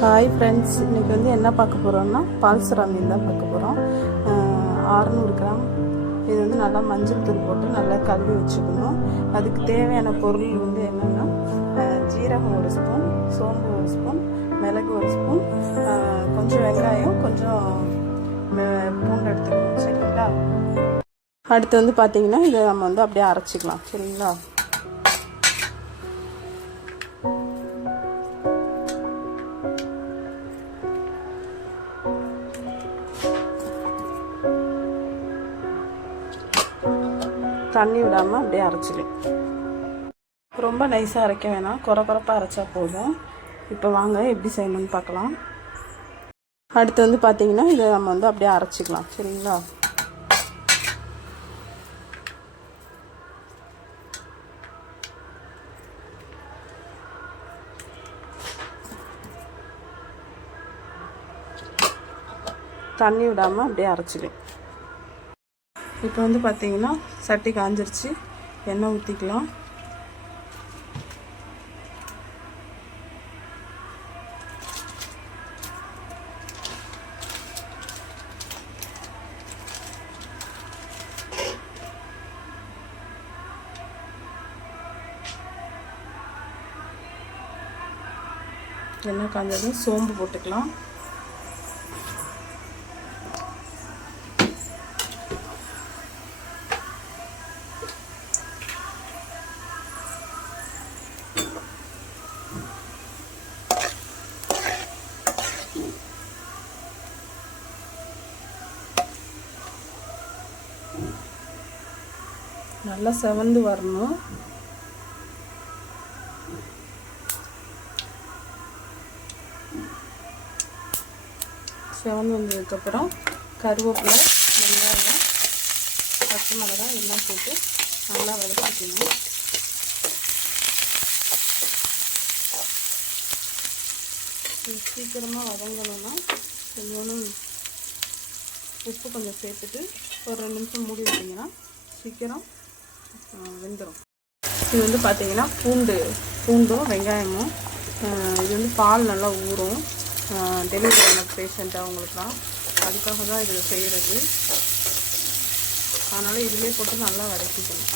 Hi friends இன்றைக்கி வந்து என்ன பார்க்க போகிறோம்னா பால்சரா மீன் தான் பார்க்க போகிறோம் ஆறுநூறு கிராம். இது வந்து நல்லா மஞ்சள் தூள் போட்டு நல்லா கழுவி வச்சுக்கணும். அதுக்கு தேவையான பொருள் வந்து என்னென்னா ஜீரகம் ஒரு ஸ்பூன் சோம்பு ஒரு ஸ்பூன் மிளகு ஒரு ஸ்பூன் கொஞ்சம் வெங்காயம் கொஞ்சம் பூண்டு எடுத்துக்கணும் சரிங்களா? அடுத்து வந்து பார்த்தீங்கன்னா இதை நம்ம வந்து அப்படியே அரைச்சிக்கலாம் சரிங்களா? தண்ணி விடாமல் அப்படியே அரைச்சிடும் ரொம்ப நைஸாக அரைக்க வேணாம். குறை குறைப்பாக அரைச்சா போதும். இப்போ வாங்க எப்படி செய்யணும்னு பார்க்கலாம். அடுத்து வந்து பார்த்தீங்கன்னா இதை நம்ம வந்து அப்படியே அரைச்சிக்கலாம். சரிங்களா? தண்ணி விடாமல் அப்படியே அரைச்சிடும் இப்போ வந்து பார்த்தீங்கன்னா சட்டி காஞ்சிருச்சு. எண்ணெய் ஊற்றிக்கலாம் எண்ணெய் காஞ்சதும் சோம்பு போட்டுக்கலாம். நல்லா செவந்து வரணும். செவந்து வந்ததுக்கப்புறம் கருவேப்பிலை வெங்காயம் பச்சை மிளகாய் எல்லாம் போட்டு நல்லா வதக்கிக்கணும். சீக்கிரமாக வதங்கணும்னா கொஞ்சோன்னு உப்பு கொஞ்சம் சேர்த்துட்டு ஒரு ரெண்டு நிமிஷம் மூடி விட்டிங்கன்னா சீக்கிரம் வெந்துடும் இது வந்து பார்த்தீங்கன்னா பூண்டு பூண்டும் வெங்காயமும் இது வந்து பால் நல்லா ஊறும். டெலிவரி ஆன பேஷண்ட்டாக அவங்களுக்குலாம் அதுக்காக தான் இது செய்கிறது அதனால் இதிலே போட்டு நல்லா வதக்கிக்கணும்.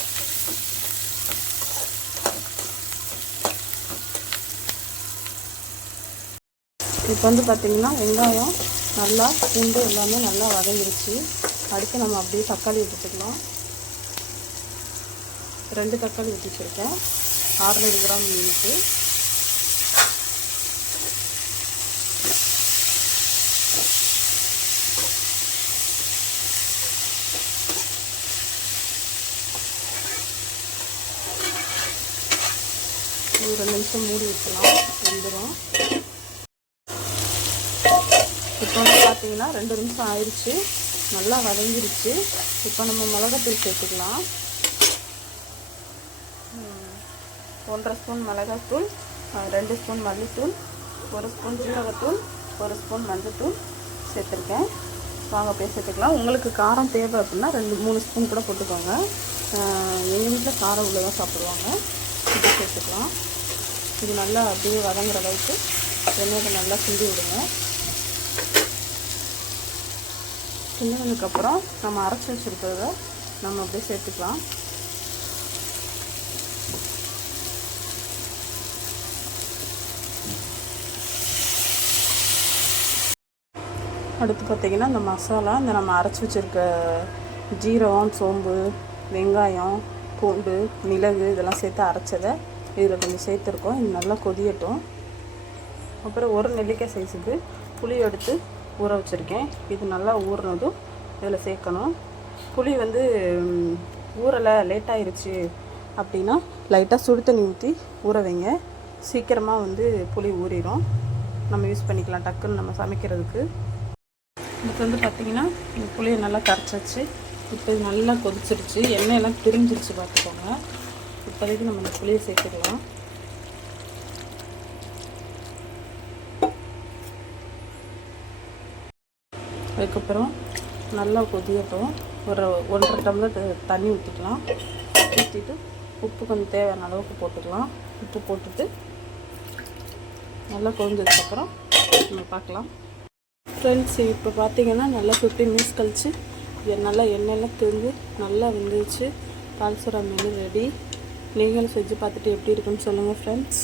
இப்போ வந்து பார்த்திங்கன்னா வெங்காயம் நல்லா பூண்டு எல்லாமே நல்லா வதங்கிருச்சு. அடுத்து நம்ம அப்படியே தக்காளி ஊற்றிக்கலாம் ரெண்டு தக்காளி ஊற்றி வச்சுருக்கேன். அறநூறு கிராம் மீனுக்கு. ஒரு ரெண்டு நிமிஷம் மூடி வைக்கலாம் வெந்துடும் இப்போ வந்து பார்த்தீங்கன்னா ரெண்டு நிமிஷம் ஆயிடுச்சு நல்லா வதங்கிருச்சு. இப்போ நம்ம மிளகாத்தூள் சேர்த்துக்கலாம். ஒன்றரை ஸ்பூன் மிளகாத்தூள் ரெண்டு ஸ்பூன் மல்லித்தூள் ஒரு ஸ்பூன் ஜீரகத்தூள் ஒரு ஸ்பூன் மஞ்சத்தூள் சேர்த்துருக்கேன். வாங்க போய் சேர்த்துக்கலாம் உங்களுக்கு காரம் தேவை அப்படின்னா ரெண்டு மூணு ஸ்பூன் கூட போட்டுக்கோங்க. எங்கள் வீட்டில் காரம் தான் சாப்பிடுவாங்க. இது சேர்த்துக்கலாம். இது நல்லா அப்படியே வதங்குற அளவுக்கு எண்ணெயில் நல்லா சிந்தி விடுங்க. கிண்டினதுக்கப்புறம் நம்ம அரைச்சி வச்சுருக்கிறத நம்ம அப்படியே சேர்த்துக்கலாம். அடுத்து பார்த்திங்கன்னா இந்த மசாலா இந்த நம்ம அரைச்சி வச்சுருக்க ஜீரகம் சோம்பு வெங்காயம் பூண்டு மிளகு இதெல்லாம் சேர்த்து அரைச்சதை இதில் கொஞ்சம் சேர்த்துருக்கோம். இது நல்லா கொதியட்டும். அப்புறம் ஒரு நெல்லிக்காய் சைஸுக்கு புளி எடுத்து ஊற வச்சுருக்கேன். இது நல்லா ஊறினதும் இதில் சேர்க்கணும். புளி வந்து ஊறலை லேட்டாகிருச்சு அப்படின்னா லைட்டாக சுடு தண்ணி ஊற்றி ஊற வைங்க. சீக்கிரமாக வந்து புளி ஊறிடும் நம்ம யூஸ் பண்ணிக்கலாம் டக்குன்னு நம்ம சமைக்கிறதுக்கு. இதுக்கு வந்து பார்த்திங்கன்னா இந்த புளியை நல்லா கரைச்சாச்சு. இப்போ இது நல்லா கொதிச்சிருச்சு. எண்ணெயெல்லாம் பிரிஞ்சிருச்சு பார்த்துக்கோங்க இப்போதைக்கு நம்ம இந்த புளியை சேர்த்துக்கலாம். அதுக்கப்புறம் நல்லா கொதியட்டும். ஒரு ஒன்றரை டம்ளர் த- தண்ணி ஊற்றிக்கலாம் ஊற்றிட்டு உப்பு கொஞ்சம் தேவையான அளவுக்கு போட்டுக்கலாம். உப்பு போட்டுட்டு நல்லா கொதிஞ்சதுக்கப்புறம் நம்ம பார்க்கலாம். ஃப்ரெண்ட்ஸ் இப்போ பார்த்தீங்கன்னா நல்லா ஃபிஃப்டீன் மினிட்ஸ் கழித்து நல்லா எண்ணெயெல்லாம் தெரிஞ்சு நல்லா வெந்துருச்சு. பால்சுரா மீன் ரெடி நீங்களும் செஞ்சு பார்த்துட்டு எப்படி இருக்குன்னு சொல்லுங்கள் ஃப்ரெண்ட்ஸ்